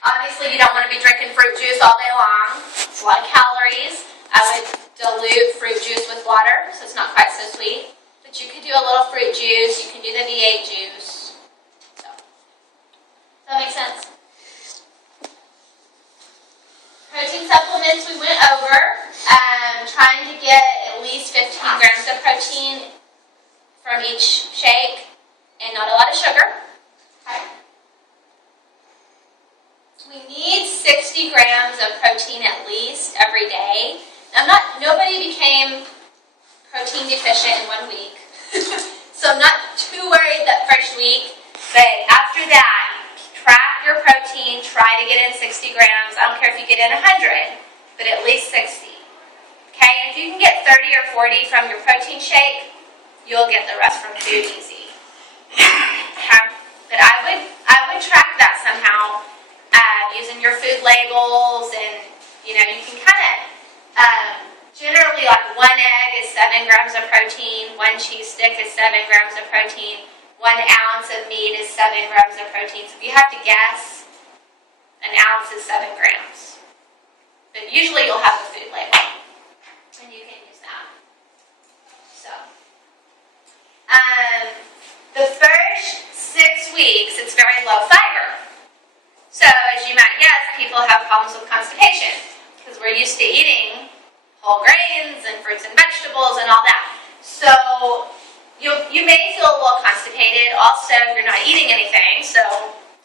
Obviously, you don't want to be drinking fruit juice all day long. It's a lot of calories. I would dilute fruit juice with water, so it's not quite so sweet. But you could do a little fruit juice. You can do the V8 juice. So, does that make sense? Protein supplements we went over. Trying to get at least 15 grams of protein from each shake and not a lot of sugar. Okay. We need 60 grams of protein at least every day. Now, nobody became protein deficient in 1 week. So I'm not too worried that first week, but after that, track your protein, try to get in 60 grams. I don't care if you get in 100, but at least 60. Okay, and if you can get 30 or 40 from your protein shake, you'll get the rest from food easy. Okay? But I would track that somehow using your food labels, and you can kind of generally, like 1 egg is 7 grams of protein, 1 cheese stick is 7 grams of protein, 1 ounce of meat is 7 grams of protein. So if you have to guess, an ounce is 7 grams. But usually you'll have a food label, and you can use that. So, the first 6 weeks, it's very low fiber. So, as you might guess, people have problems with constipation because we're used to eating whole grains and fruits and vegetables and all that. So, you may feel a little constipated. Also, you're not eating anything, so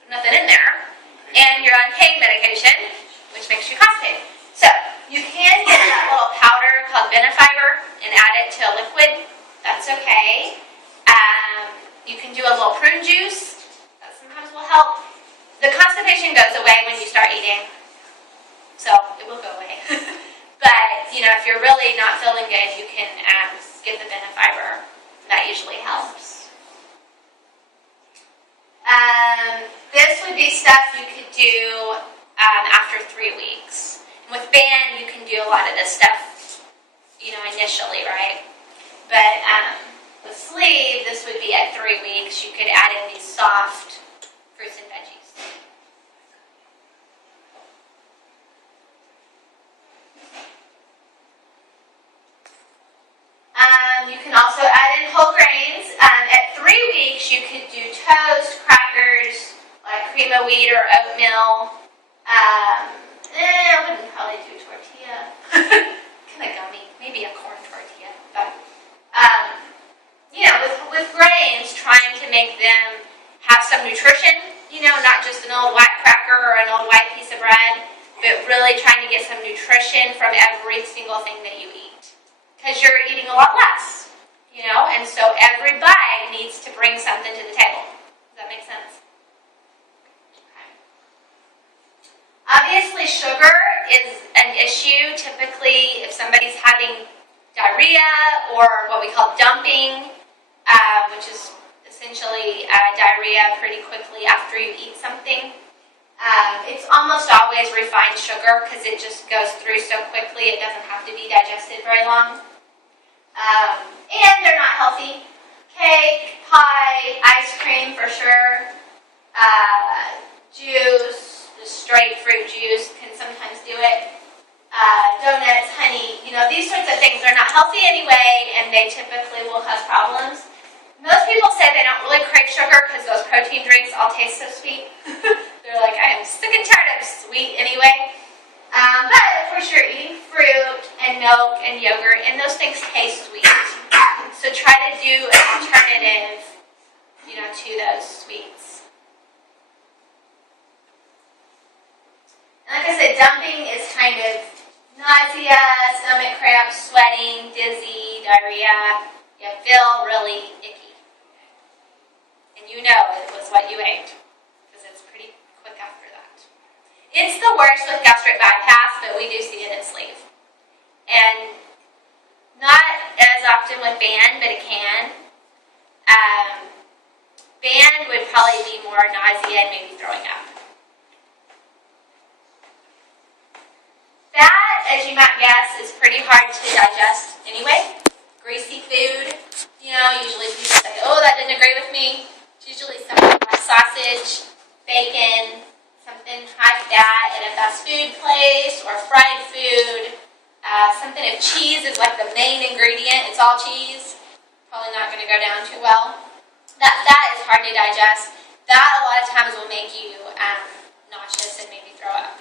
there's nothing in there. And you're on pain medication, which makes you constipated. So, you can get that little powder called Benefiber and add it to a liquid. That's okay. You can do a little prune juice. That sometimes will help. The constipation goes away when you start eating. So, it will go away. But, if you're really not feeling good, you can get the Benefiber. That usually helps. This would be stuff you could do after 3 weeks. And with band, you can do a lot of this stuff, initially, right? But with sleeve, this would be at 3 weeks. You could add in these soft fruits and veggies. You can also add in whole grains. At 3 weeks, you could do toast, crackers, like cream of wheat or oatmeal. I wouldn't probably do tortilla. Kind of gummy. Maybe a corn tortilla. But, with grains, trying to make them have some nutrition, not just an old white cracker or an old white piece of bread, but really trying to get some nutrition from every single thing that you eat. Because you're eating a lot less, and so every bite needs to bring something to the table. Does that make sense? Okay. Obviously, sugar is an issue. Typically, if somebody's having diarrhea or what we call dumping, which is essentially diarrhea pretty quickly after you eat something, it's almost always refined sugar because it just goes through so quickly. It doesn't have to be digested very long. And they're not healthy. Cake, pie, ice cream for sure. Juice, just straight fruit juice can sometimes do it. Donuts, honey, these sorts of things are not healthy anyway, and they typically will cause problems. Most people say they don't really crave sugar because those protein drinks all taste so sweet. They're like, I am sick and tired of sweet anyway. But of course you're eating fruit and milk and yogurt, and those things taste sweet. So try to do an alternative, to those sweets. And like I said, dumping is kind of nausea, stomach cramps, sweating, dizzy, diarrhea. You feel really icky. And it was what you ate, because it's pretty quick after that. It's the worst with gastric bypass, but we do see it in sleeve. And not as often with band, but it can. Band would probably be more nausea and maybe throwing up. That, as you might guess, is pretty hard to digest anyway. Greasy food, usually people say, oh, that didn't agree with me. It's usually something like sausage, bacon, something high like that in a fast food place or fried food. Something if cheese is like the main ingredient, it's all cheese, probably not going to go down too well. That is hard to digest. That a lot of times will make you nauseous and maybe throw up.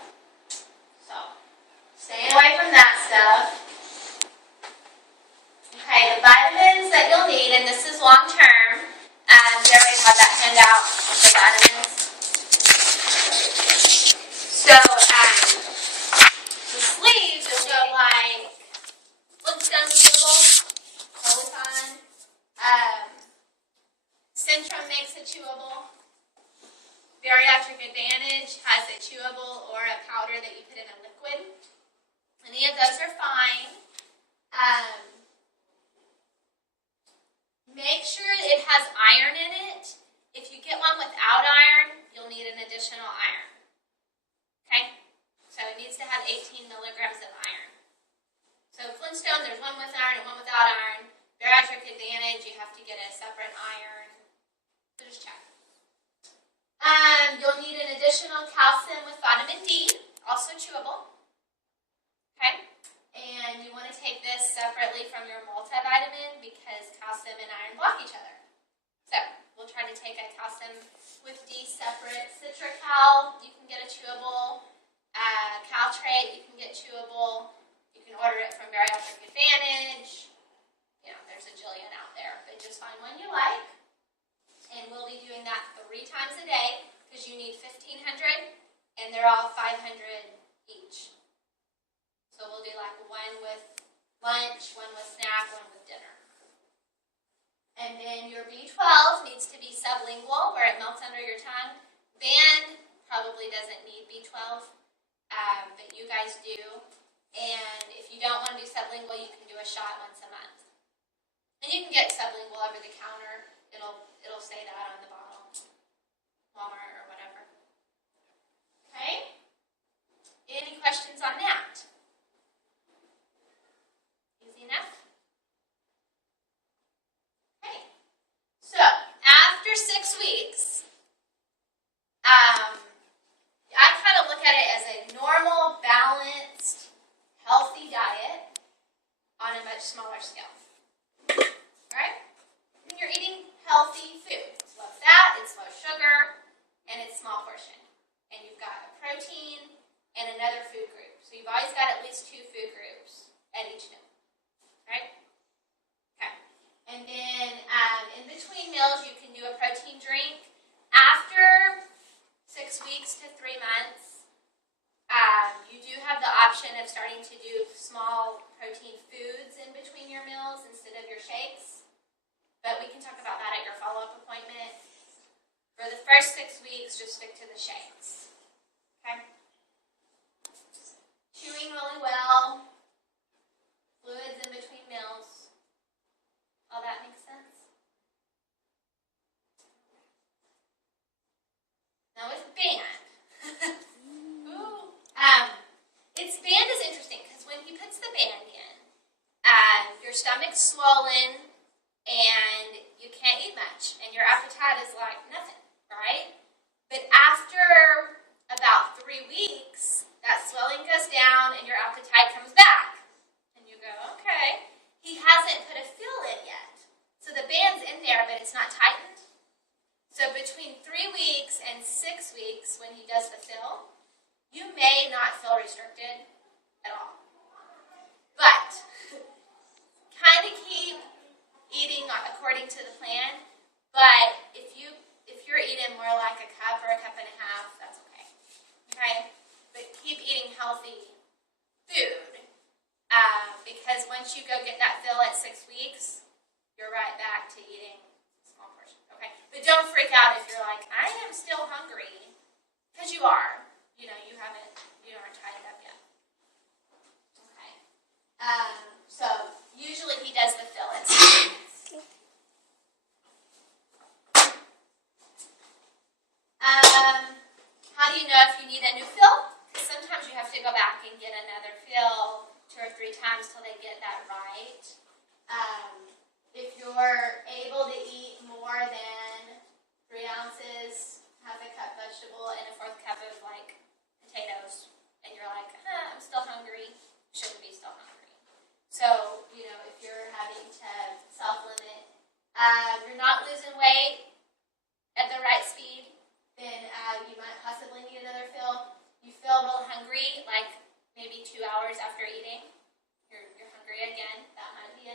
So, stay away from that stuff. Okay, the vitamins that you'll need, and this is long term. We already had that handout with the vitamins. So, the sleeves will go like Flintstone chewable, totally fine. Centrum makes a chewable. Bariatric Advantage has a chewable or a powder that you put in a liquid. Any of those are fine. Make sure it has iron in it. If you get one without iron, you'll need an additional iron. Okay? So it needs to have 18 milligrams of iron. So Flintstone, there's one with iron and one without iron. Bariatric Advantage, you have to get a separate iron. So just check. You'll need an additional calcium with vitamin D, also chewable. Okay? And you want to take this separately from your multivitamin because calcium and iron block each other. So we'll try to take a calcium with D separate. Citracal, you can get a chewable. Caltrate, you can get chewable. You can order it from Bariatric Advantage. You know, there's a jillion out there, but just find one you like. And we'll be doing that 3 times a day because you need 1,500 and they're all 500 each. So we'll do like one with lunch, one with snack, one with dinner. And then your B12 needs to be sublingual where it melts under your tongue. Band probably doesn't need B12, but you guys do. And if you don't want to do sublingual, you can do a shot once a month. And you can get sublingual over the counter. It'll say that on the bottle, Walmart or whatever. Okay? Any questions on that? Easy enough? Okay. So, after 6 weeks, I kind of look at it as a normal, balanced, healthy diet on a much smaller scale. Alright? And you're eating healthy food. It's low fat, it's low sugar, and it's small portion. And you've got a protein and another food group. So you've always got at least 2 food groups at each meal. Right? Okay. And then in between meals, you can do a protein drink. After 6 weeks to 3 months, you do have the option of starting to do small protein foods in between your meals instead of your shakes. But we can talk about that at your follow-up appointment. For the first 6 weeks, just stick to the shakes. Okay? Chewing really well. Fluids in between meals. All that makes sense? Now with band. Ooh. Band is interesting because when he puts the band in, your stomach's swollen and you can't eat much and your appetite is like nothing, right? But after about 3 weeks, that swelling goes down and your appetite comes back. And you go, okay, he hasn't put a fill in yet. So the band's in there, but it's not tightened. So between 3 weeks and 6 weeks, when he does the fill, you may not feel restricted at all. But kind of keep eating according to the plan. But if you're eating more like a cup or a cup and a half, that's okay. Okay? But keep eating healthy food. Because once you go get that fill at 6 weeks, you're right back to eating small portions. Okay? But don't freak out if you're like, I am still hungry. Because you are. You know, you aren't tied up yet. Okay. So usually he does the fill at 6 weeks. How do you know if you need a new fill? Because sometimes you have to go back and get another fill 2 or 3 times till they get that right. If you're able to eat more than 3 ounces, half a cup vegetable, and a 1/4 cup of like potatoes, and you're like, I'm still hungry, shouldn't be still hungry. So, if you're having to self-limit, you're not losing weight at the right speed, then you might possibly need another fill. You feel a little hungry, like maybe 2 hours after eating. You're hungry again. That might be a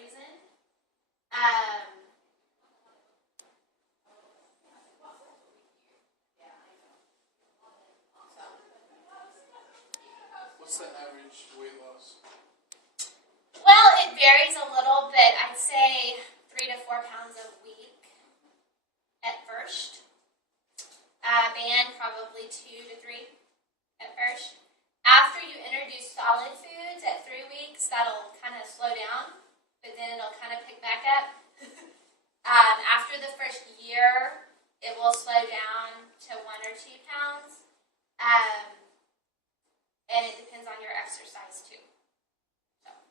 reason. What's the average weight loss? Well, it varies a little bit. I'd say 3 to 4 pounds a week at first. Band probably 2 to 3 at first. After you introduce solid foods at 3 weeks, that'll kind of slow down, but then it'll kind of pick back up. After the first year, it will slow down to 1 or 2 pounds. And it depends on your exercise too.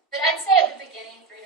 But I'd say at the beginning, 3